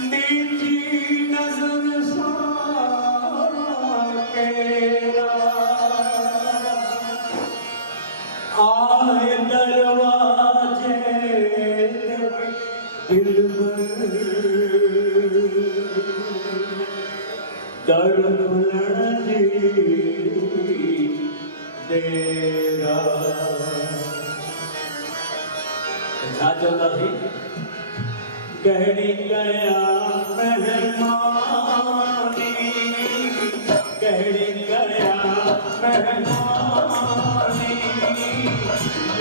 नीची नजर साकेरा आए दरवाजे दिलबर दर खुलण दी देरा छाजो थी गहरी गया मेहमानी गहरी गया मेहमानी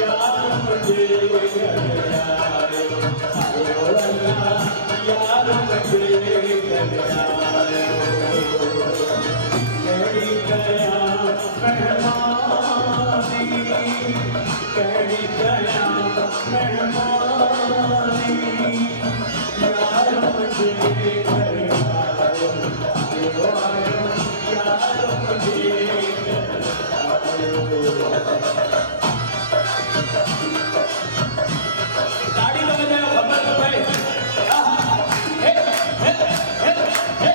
यार मुझे गया आयो अल्लाह यार मुझे गया गहरी गया मेहमानी गहरी गया मेहमानी यार मुझे घर आयो आयो यार मुझे घर आयो गाड़ी तो बजाओ खबर तो भाई हे हे हे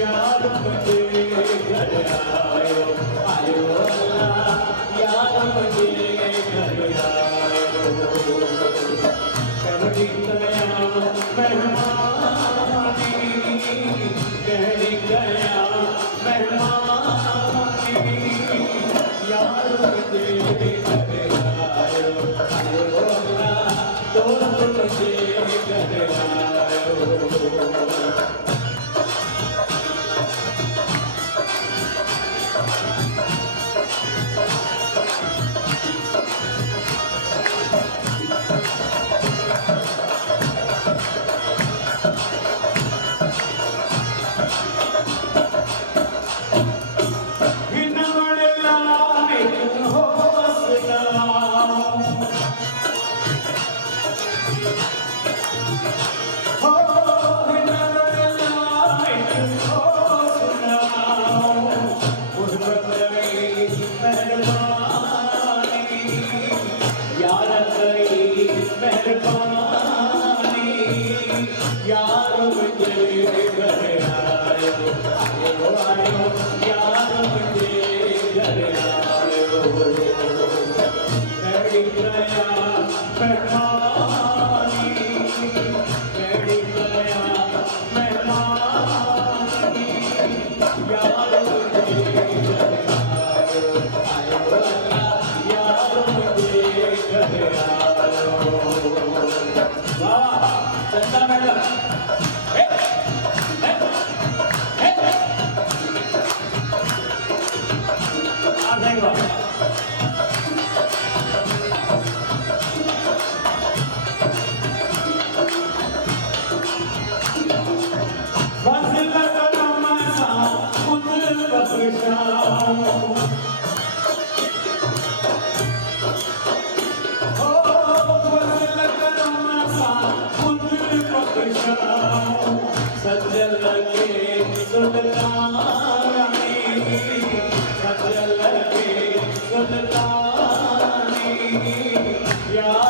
यार मुझे घर आयो आयो अल्लाह यार मुझे घर आयो गहरी गया मेहमानी गहरी गया मेहमानी यार मुझे घर आयो आयो अल्लाह दोस्त मुझे घर आयो यार मुझे घर आयो आयो आयो यार मुझे घर आयो गहरी गया मेहमानी गहरी गया मेहमानी यार मुझे घर आयो आयो अल्लाह यार मुझे घर आयो वाह चंदा मैडम सुल्तानी यार